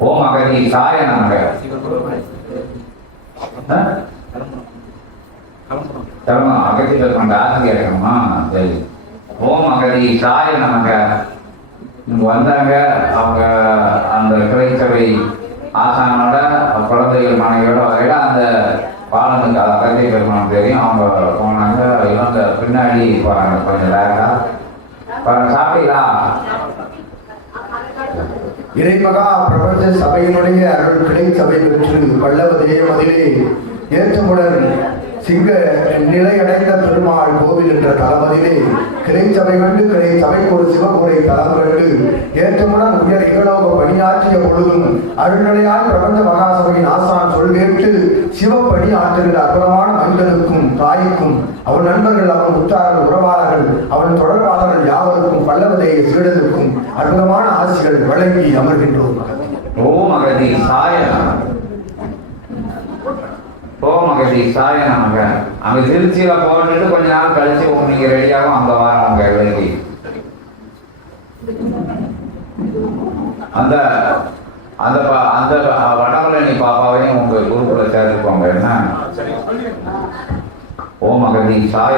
ஓம் அகதி சாய நமக தர்மம் அகதி பெருமாண்ட ஆசை கேட்கணுமா சரி ஓம் அகதி சாய நமக இங்க வந்தாங்க. அவங்க அந்த கிளைச்சபை ஆசானோட குழந்தைகள் மனைவியோட வகையில அந்த பாலனுக்கு அகதி பெருமான் தெரியும் அவங்க போனாங்க. இவங்க பின்னாடி போறாங்க கொஞ்சம் லேட்டா சாப்பிட்டீங்களா? இறைமகா பிரபஞ்ச சபையினுடைய அருள் கிளை சபை பெற்று பல்லவ மதிலே ஏற்றமுடன் சிங்க நிலையடைந்த பெருமாள் கோவில் என்ற தளமதிலே கிளை சபை கண்டு கிளை சபைக்கு ஒரு சிவகுரை தளம் கண்டு ஏற்றமுடன் உயர் இகலோக பணியாற்றிய பொழுதும் அருள்நிலையால் பிரபஞ்ச மகாசபையின் ஆசான் சொல் கேட்டு சிவப்பணி ஆற்றுகிற அற்புதமான மனிதனுக்கும் தாய்க்கும் அவன் நண்பர்கள் அவன் உற்றார்கள் உறவாளர்கள் அவன் தொடர்பாளர்கள் யாவருக்கும் பல்லவதேய அற்புதமான ஆசிகள் வழங்கி அமர்கின்றோம் ஓம் அகதி சாய நமக ஓம் அகதி சாய நமக அங்க திருச்சியில போட்டுட்டு கொஞ்ச நாள் கழிச்சு உங்க நீங்க ரெடியாகும் அங்க வராங்க வேலைக்கு அந்த அந்த அந்த வடமலனி பாப்பாவையும் உங்க குரூப்ல சேர்த்துக்கோங்க என்ன? ஓம் அகதி சாய